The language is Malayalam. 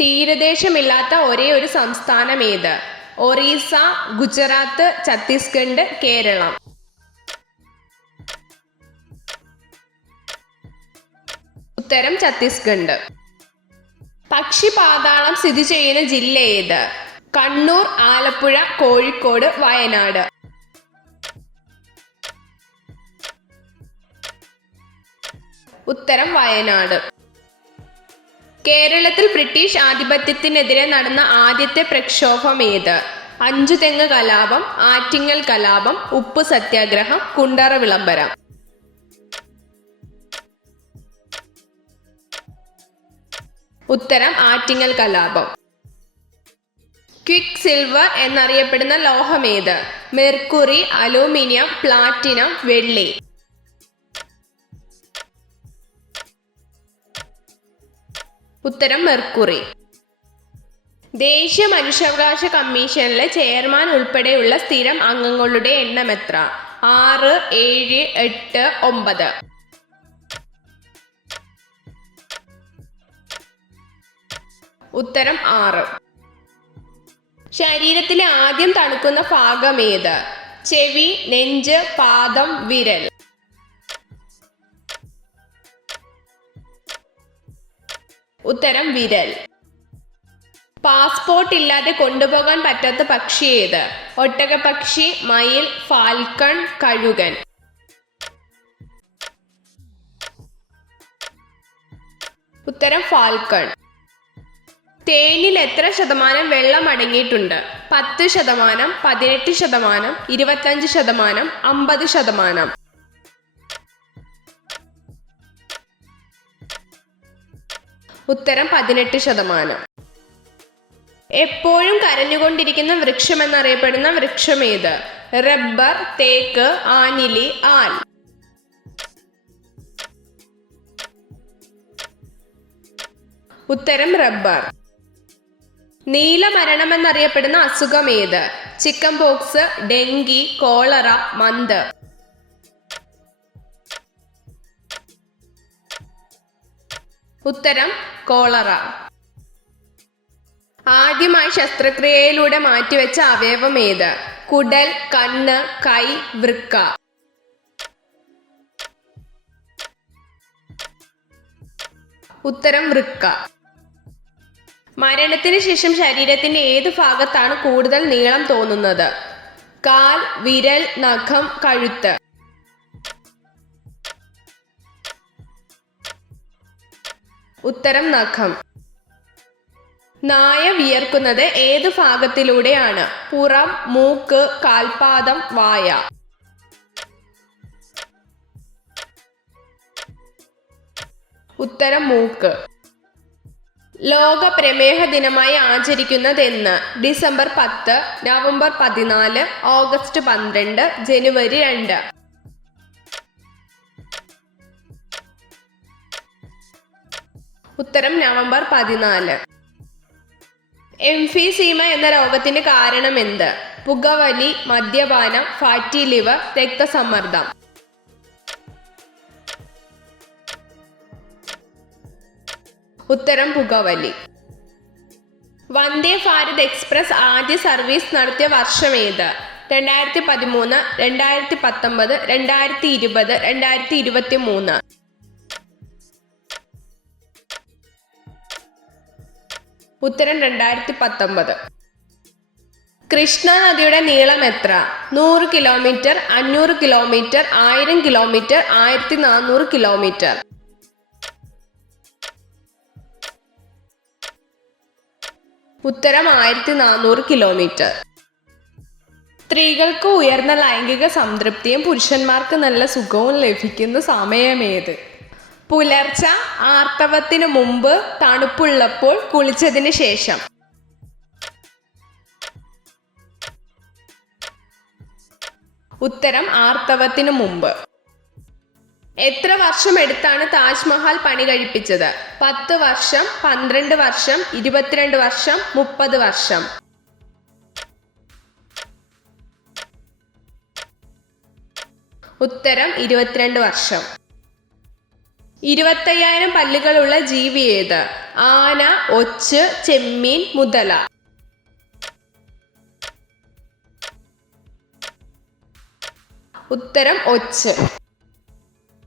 തീരദേശമില്ലാത്ത ഒരേ ഒരു സംസ്ഥാനം ഏത്? ഒറീസ, ഗുജറാത്ത്, ഛത്തീസ്ഗഡ്, കേരളം. ഉത്തരം ഛത്തീസ്ഗഡ്. പക്ഷിപാതാളം സ്ഥിതി ചെയ്യുന്ന ജില്ല ഏത്? കണ്ണൂർ, ആലപ്പുഴ, കോഴിക്കോട്, വയനാട്. ഉത്തരം വയനാട്. കേരളത്തിൽ ബ്രിട്ടീഷ് ആധിപത്യത്തിനെതിരെ നടന്ന ആദ്യത്തെ പ്രക്ഷോഭം ഏത്? അഞ്ചുതെങ്ങ് കലാപം, ആറ്റിങ്ങൽ കലാപം, ഉപ്പു സത്യാഗ്രഹം, കുണ്ടറ വിളംബരം. ഉത്തരം ആറ്റിങ്ങൽ കലാപം. ക്വിക്ക് സിൽവർ എന്നറിയപ്പെടുന്ന ലോഹം ഏത്? മെർക്കുറി, അലൂമിനിയം, പ്ലാറ്റിനം, വെള്ളി. ഉത്തരം മെർക്കുറി. ദേശീയ മനുഷ്യാവകാശ കമ്മീഷനിലെ ചെയർമാൻ ഉൾപ്പെടെയുള്ള സ്ഥിരം അംഗങ്ങളുടെ എണ്ണം എത്ര? 6, 7, 8, 9. ഉത്തരം 6. ശരീരത്തിലെ ആദ്യം തണുക്കുന്ന ഭാഗം ഏത്? ചെവി, നെഞ്ച്, പാദം, വിരൽ. ഉത്തരം വിരൽ. പാസ്പോർട്ട് ഇല്ലാതെ കൊണ്ടുപോകാൻ പറ്റാത്ത പക്ഷി ഏത്? ഒട്ടകപ്പക്ഷി, മയിൽ, ഫാൽക്കൺ, കഴുകൻ. ഉത്തരം ഫാൽക്കൺ. തേനിൽ എത്ര ശതമാനം വെള്ളം അടങ്ങിയിട്ടുണ്ട്? 10%, 18%, 25%, 50%. ഉത്തരം 18%. എപ്പോഴും കരഞ്ഞുകൊണ്ടിരിക്കുന്ന വൃക്ഷം എന്നറിയപ്പെടുന്ന വൃക്ഷം ഏത്? റബ്ബർ, തേക്ക്, ആഞ്ഞിലി, ആൽ. ഉത്തരം റബ്ബർ. നീലമരണം എന്നറിയപ്പെടുന്ന അസുഖം ഏത്? Chicken pox, dengue, cholera, month. ഉത്തരം കോളറ. ആദ്യമായി ശസ്ത്രക്രിയയിലൂടെ മാറ്റിവെച്ച അവയവം ഏത്? കുടൽ, കണ്ണ്, കൈ, വൃക്ക. ഉത്തരം വൃക്ക. മരണത്തിന് ശേഷം ശരീരത്തിന്റെ ഏത് ഭാഗത്താണ് കൂടുതൽ നീളം തോന്നുന്നത്? കാൽ, വിരൽ, നഖം, കഴുത്ത്. ഉത്തരം നഖം. നായ വിയർക്കുന്നത് ഏത് ഭാഗത്തിലൂടെയാണ്? പുറം, മൂക്ക്, കാൽപാദം, വായ. ഉത്തരം മൂക്ക്. ലോക പ്രമേഹ ദിനമായി ആചരിക്കുന്നതെന്ന്? ഡിസംബർ 10, നവംബർ 14, ഓഗസ്റ്റ് 12, ജനുവരി 2. ഉത്തരം നവംബർ 14. എംഫീസീമ എന്ന രോഗത്തിന് കാരണം എന്ത്? പുകവലി, മദ്യപാനം, ഫാറ്റി ലിവർ, രക്തസമ്മർദ്ദം. ഉത്തരം പുകവലി. വന്ദേ ഭാരത് എക്സ്പ്രസ് ആദ്യ സർവീസ് നടത്തിയ വർഷം ഏത്? 2013, 2019, 2020, 2023. ഉത്തരം 2019. കൃഷ്ണ നദിയുടെ നീളം എത്ര? 100 കിലോമീറ്റർ, 500 കിലോമീറ്റർ, 1000 കിലോമീറ്റർ, 1400 കിലോമീറ്റർ. ഉത്തരം 1400 കിലോമീറ്റർ. സ്ത്രീകൾക്ക് ഉയർന്ന ലൈംഗിക സംതൃപ്തിയും പുരുഷന്മാർക്ക് നല്ല സുഖവും ലഭിക്കുന്ന സമയമേത്? പുലർച്ച, ആർത്തവത്തിനു മുമ്പ്, തണുപ്പുള്ളപ്പോൾ, കുളിച്ചതിന് ശേഷം. ഉത്തരം ആർത്തവത്തിനു മുമ്പ്. എത്ര വർഷം എടുത്താണ് താജ്മഹൽ പണി കഴിപ്പിച്ചത്? 10 വർഷം, 12 വർഷം, 22 വർഷം, 30 വർഷം. ഉത്തരം 22 വർഷം. 25,000 പല്ലുകളുള്ള ജീവി ഏത്? ആന, ഒച്ച്, ചെമ്മീൻ, മുതല. ഉത്തരം ഒച്ച്.